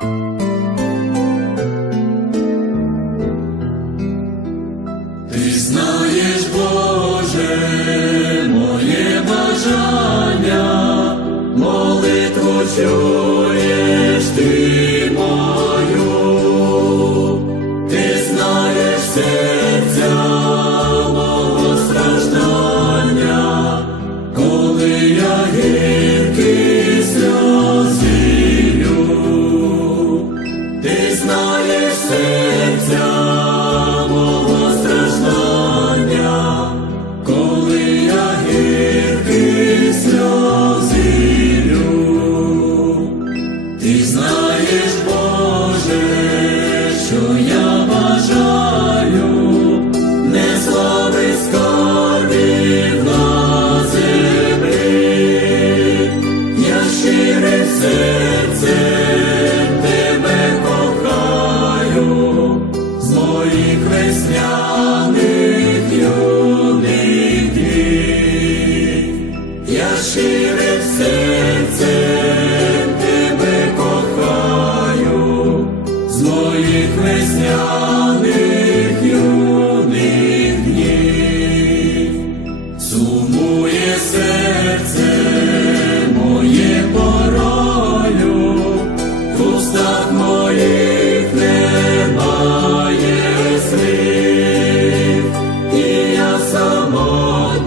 Ти знаєш, Боже, моє бажання, молитву чуєш ти мою, ти знаєш серця.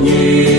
ye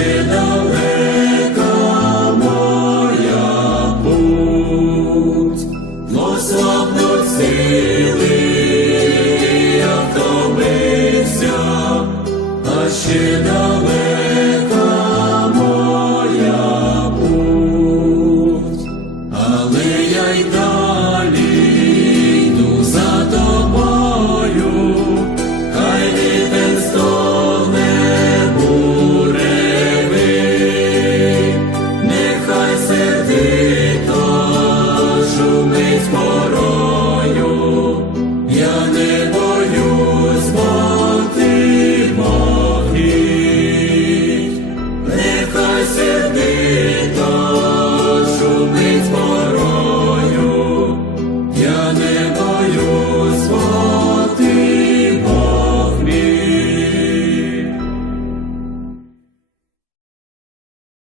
você não é.